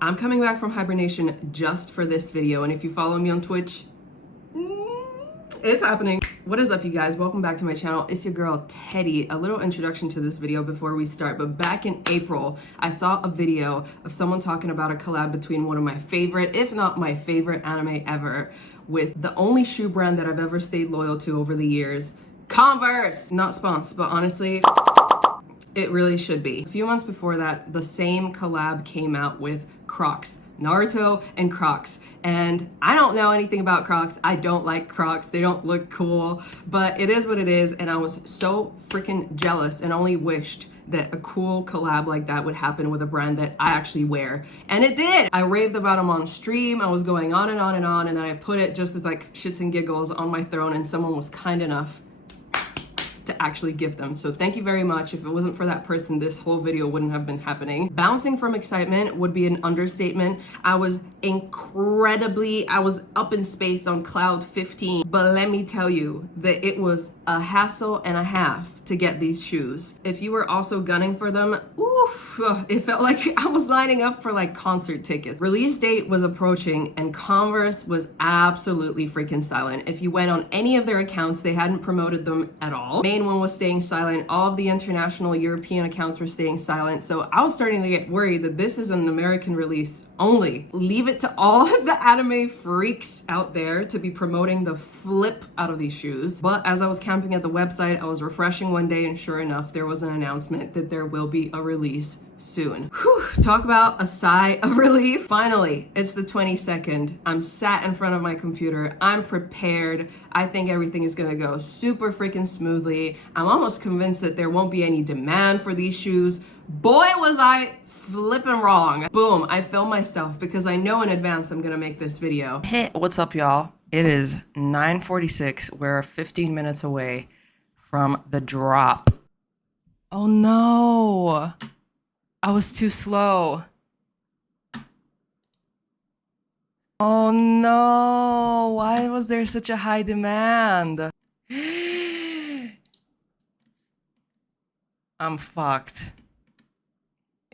I'm coming back from hibernation just for this video, and if you follow me on Twitch, it's happening. What is up, you guys? Welcome back to my channel. It's your girl Teddy. A little introduction to this video before we start, but back in April I saw a video of someone talking about a collab between one of my favorite, if not my favorite anime ever, with the only shoe brand that I've ever stayed loyal to over the years, Converse. Not sponsored, but honestly it really should be. A few months before that, the same collab came out with Crocs, Naruto and Crocs. And I don't know anything about Crocs. I don't like Crocs. They don't look cool, but it is what it is. And I was so freaking jealous and only wished that a cool collab like that would happen with a brand that I actually wear. And it did. I raved about them on stream. I was going on and on and on. And then I put it just as like shits and giggles on my throne, and someone was kind enough to actually gift them. So thank you very much. If it wasn't for that person, this whole video wouldn't have been happening. Bouncing from excitement would be an understatement. I was up in space on cloud 15, but let me tell you that it was a hassle and a half to get these shoes. If you were also gunning for them, oof, it felt like I was lining up for like concert tickets. Release date was approaching and Converse was absolutely freaking silent. If you went on any of their accounts, they hadn't promoted them at all. Main one was staying silent. All of the international European accounts were staying silent. So I was starting to get worried that this is an American release only. Leave it to all the anime freaks out there to be promoting the flip out of these shoes. But as I was camping at the website, I was refreshing one day, and sure enough, there was an announcement that there will be a release soon. Whew, talk about a sigh of relief. Finally, it's the 22nd. I'm sat in front of my computer. I'm prepared. I think everything is gonna go super freaking smoothly. I'm almost convinced that there won't be any demand for these shoes. Boy, was I flipping wrong. Boom, I filmed myself because I know in advance I'm gonna make this video. Hey, what's up, y'all? It is 9:46. We're 15 minutes away from the drop. Oh no, I was too slow. Oh no, why was there such a high demand? I'm fucked.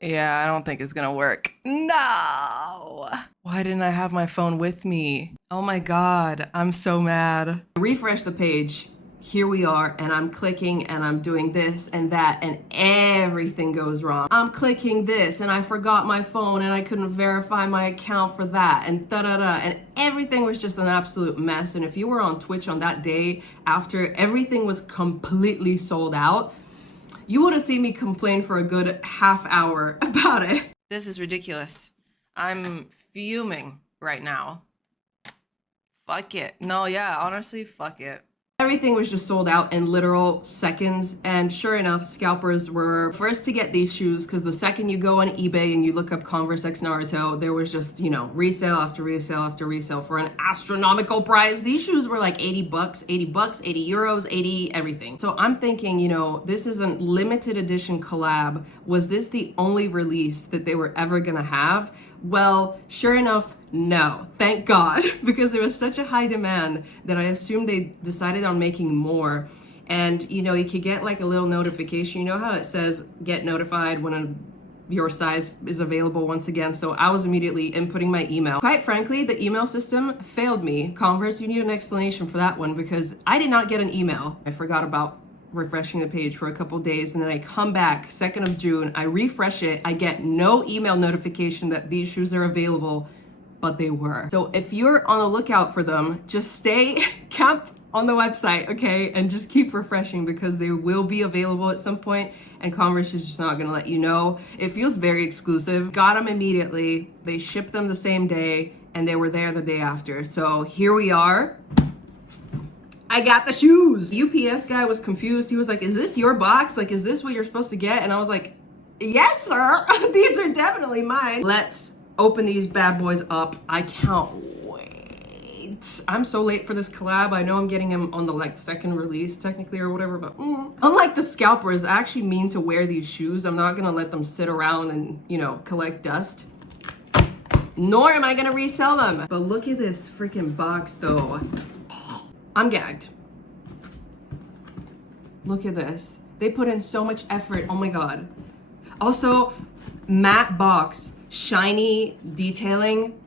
Yeah, I don't think it's gonna work. No! Why didn't I have my phone with me? Oh my god, I'm so mad. Refresh the page. Here we are, and I'm clicking and I'm doing this and that, and everything goes wrong. I'm clicking this and I forgot my phone and I couldn't verify my account for that, and da-da-da, and everything was just an absolute mess. And if you were on Twitch on that day after everything was completely sold out, you would have seen me complain for a good half hour about it. This is ridiculous. I'm fuming right now. Fuck it. No, yeah, honestly, fuck it. Everything was just sold out in literal seconds, and sure enough, scalpers were first to get these shoes, because the second you go on eBay and you look up Converse X Naruto, there was just, you know, resale after resale after resale for an astronomical price. These shoes were like 80 bucks, 80 bucks, 80 euros, 80 everything. So I'm thinking, you know, this is a limited edition collab. Was this the only release that they were ever gonna have? Well, sure enough, no. Thank God, because there was such a high demand that I assumed they decided on making more. And you know, you could get like a little notification. You know how it says get notified when your size is available once again? So I was immediately inputting my email. Quite frankly, the email system failed me. Converse, you need an explanation for that one, because I did not get an email. I forgot about refreshing the page for a couple days, and then I come back 2nd of June, I refresh it, I get no email notification that these shoes are available, but they were. So if you're on the lookout for them, just stay camped on the website, okay, and just keep refreshing, because they will be available at some point, and Converse is just not gonna let you know. It feels very exclusive. Got them immediately, they shipped them the same day, and they were there the day after. So here we are. I got the shoes. The UPS guy was confused. He was like, is this your box? Like, is this what you're supposed to get? And I was like, yes, sir. These are definitely mine. Let's open these bad boys up. I can't wait. I'm so late for this collab. I know I'm getting them on the like second release technically or whatever, but unlike the scalpers, I actually mean to wear these shoes. I'm not gonna let them sit around and, you know, collect dust. Nor am I gonna resell them. But look at this freaking box though. I'm gagged. Look at this. They put in so much effort. Oh my god. Also, matte box. shiny detailing,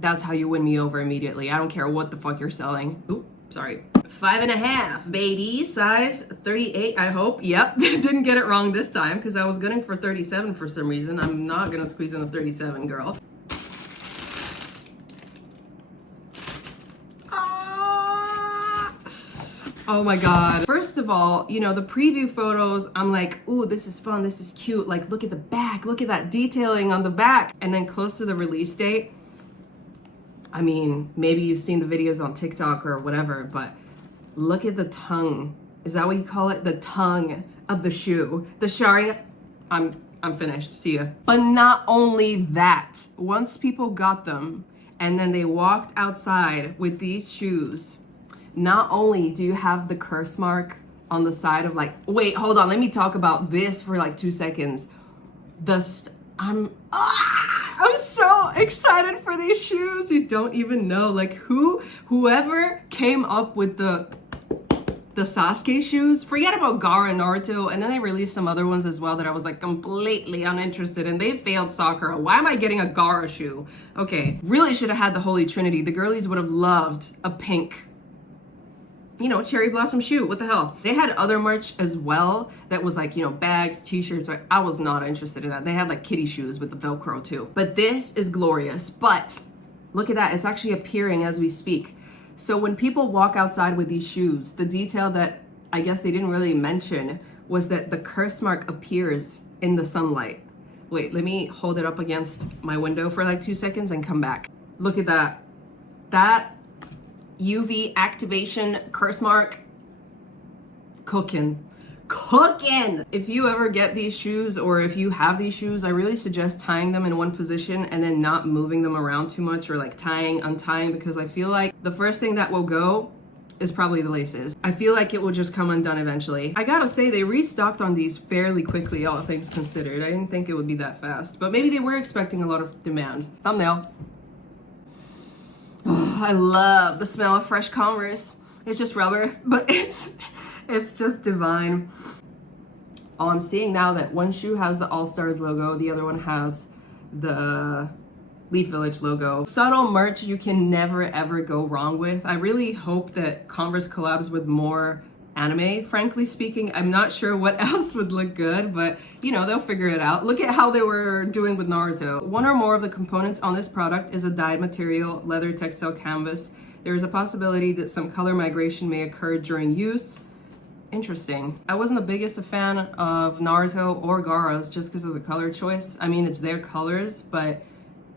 that's how you win me over immediately. I don't care what the fuck you're selling. Oop, sorry. 5.5, baby. Size 38, I hope. Yep, didn't get it wrong this time because I was gunning for 37 for some reason. I'm not gonna squeeze in a 37, girl. Oh my God. First of all, you know, the preview photos, I'm like, ooh, this is fun, this is cute. Like, look at the back, look at that detailing on the back. And then close to the release date, I mean, maybe you've seen the videos on TikTok or whatever, but look at the tongue. Is that what you call it? The tongue of the shoe. The shari. I'm finished. See ya. But not only that, once people got them and then they walked outside with these shoes, not only do you have the curse mark on the side of like, wait, hold on, let me talk about this for like 2 seconds. I'm so excited for these shoes. You don't even know, like whoever came up with the Sasuke shoes, forget about Gaara and Naruto, and then they released some other ones as well that I was like completely uninterested in. They failed Sakura. Why am I getting a Gaara shoe? Okay, really should have had the Holy Trinity. The girlies would have loved a pink, you know, cherry blossom shoe. What the hell? They had other merch as well that was like, you know, bags, t-shirts, right? I was not interested in that. They had like kitty shoes with the Velcro too. But this is glorious. But look at that. It's actually appearing as we speak. So when people walk outside with these shoes, the detail that I guess they didn't really mention was that the curse mark appears in the sunlight. Wait, let me hold it up against my window for like 2 seconds and come back. Look at that. That UV activation curse mark, cooking. If you ever get these shoes or if you have these shoes, I really suggest tying them in one position and then not moving them around too much, or like tying, untying, because I feel like the first thing that will go is probably the laces. I feel like it will just come undone eventually. I gotta say, they restocked on these fairly quickly, all things considered. I didn't think it would be that fast, but maybe they were expecting a lot of demand. Thumbnail. Oh, I love the smell of fresh Converse. It's just rubber, but it's just divine. Oh, I'm seeing now that one shoe has the All Stars logo, the other one has the Leaf Village logo. Subtle merch you can never ever go wrong with. I really hope that Converse collabs with more anime, frankly speaking. I'm not sure what else would look good, but you know, they'll figure it out. Look at how they were doing with Naruto. One or more of the components on this product is a dyed material, leather textile canvas. There is a possibility that some color migration may occur during use. Interesting. I wasn't the biggest fan of Naruto or Gaara's just because of the color choice. I mean, it's their colors, but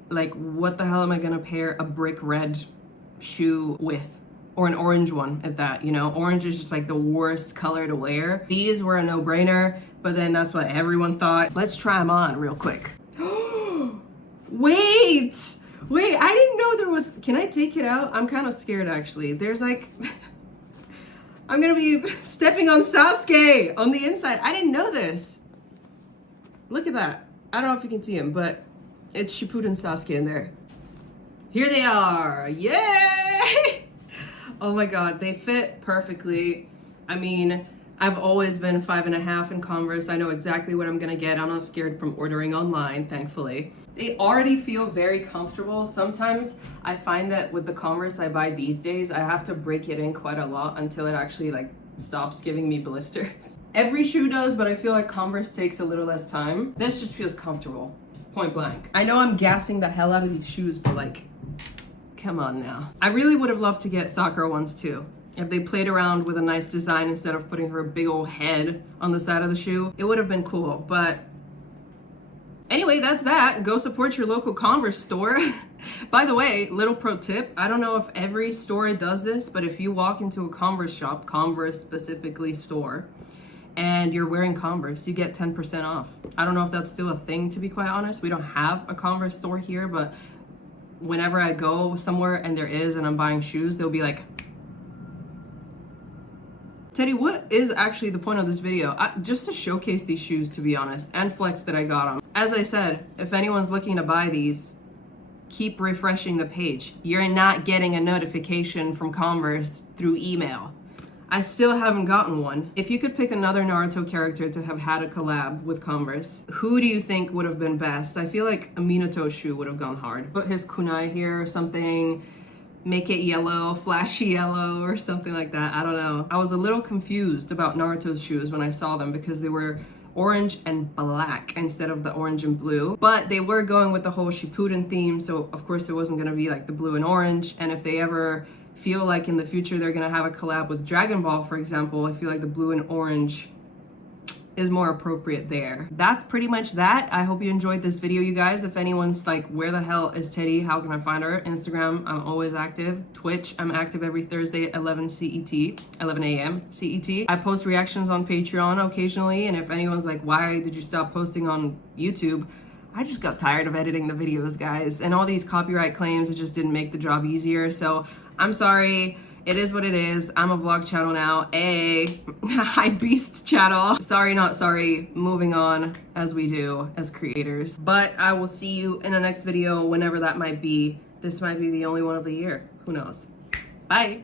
like, what the hell am I gonna pair a brick red shoe with? Or an orange one at that, you know? Orange is just like the worst color to wear. These were a no-brainer, but then that's what everyone thought. Let's try them on real quick. Wait, I didn't know there was, can I take it out? I'm kind of scared actually. There's like, I'm gonna be stepping on Sasuke on the inside. I didn't know this. Look at that. I don't know if you can see him, but it's Shippuden Sasuke in there. Here they are, yay! Oh my God, they fit perfectly. I mean, I've always been 5.5 in Converse. I know exactly what I'm gonna get. I'm not scared from ordering online, thankfully. They already feel very comfortable. Sometimes I find that with the Converse I buy these days, I have to break it in quite a lot until it actually like stops giving me blisters. Every shoe does, but I feel like Converse takes a little less time. This just feels comfortable, point blank. I know I'm gassing the hell out of these shoes, but like, come on now. I really would have loved to get Sakura ones too. If they played around with a nice design instead of putting her big old head on the side of the shoe, it would have been cool. But anyway, that's that. Go support your local Converse store. By the way, little pro tip, I don't know if every store does this, but if you walk into a Converse shop, Converse specifically store, and you're wearing Converse, you get 10% off. I don't know if that's still a thing, to be quite honest. We don't have a Converse store here, but whenever I go somewhere and there is and I'm buying shoes, they'll be like, Teddy, what is actually the point of this video? Just to showcase these shoes, to be honest, and flex that I got them. As I said, if anyone's looking to buy these, keep refreshing the page. You're not getting a notification from Converse through email. I still haven't gotten one. If you could pick another Naruto character to have had a collab with Converse, who do you think would have been best? I feel like a Minato shoe would have gone hard. Put his kunai here or something, make it yellow, flashy yellow or something like that. I don't know. I was a little confused about Naruto's shoes when I saw them because they were orange and black instead of the orange and blue, but they were going with the whole Shippuden theme, so of course it wasn't gonna be like the blue and orange. And if they ever feel like in the future they're gonna have a collab with Dragon Ball, for example, I feel like the blue and orange is more appropriate there. That's pretty much that. I hope you enjoyed this video, you guys. If anyone's like, where the hell is Teddy? How can I find her? Instagram, I'm always active. Twitch, I'm active every Thursday at 11 CET, 11 a.m. CET. I post reactions on Patreon occasionally, and if anyone's like, why did you stop posting on YouTube? I just got tired of editing the videos, guys. And all these copyright claims, it just didn't make the job easier. So I'm sorry. It is what it is. I'm a vlog channel now. A high beast channel. Sorry, not sorry. Moving on as we do as creators. But I will see you in the next video, whenever that might be. This might be the only one of the year. Who knows? Bye.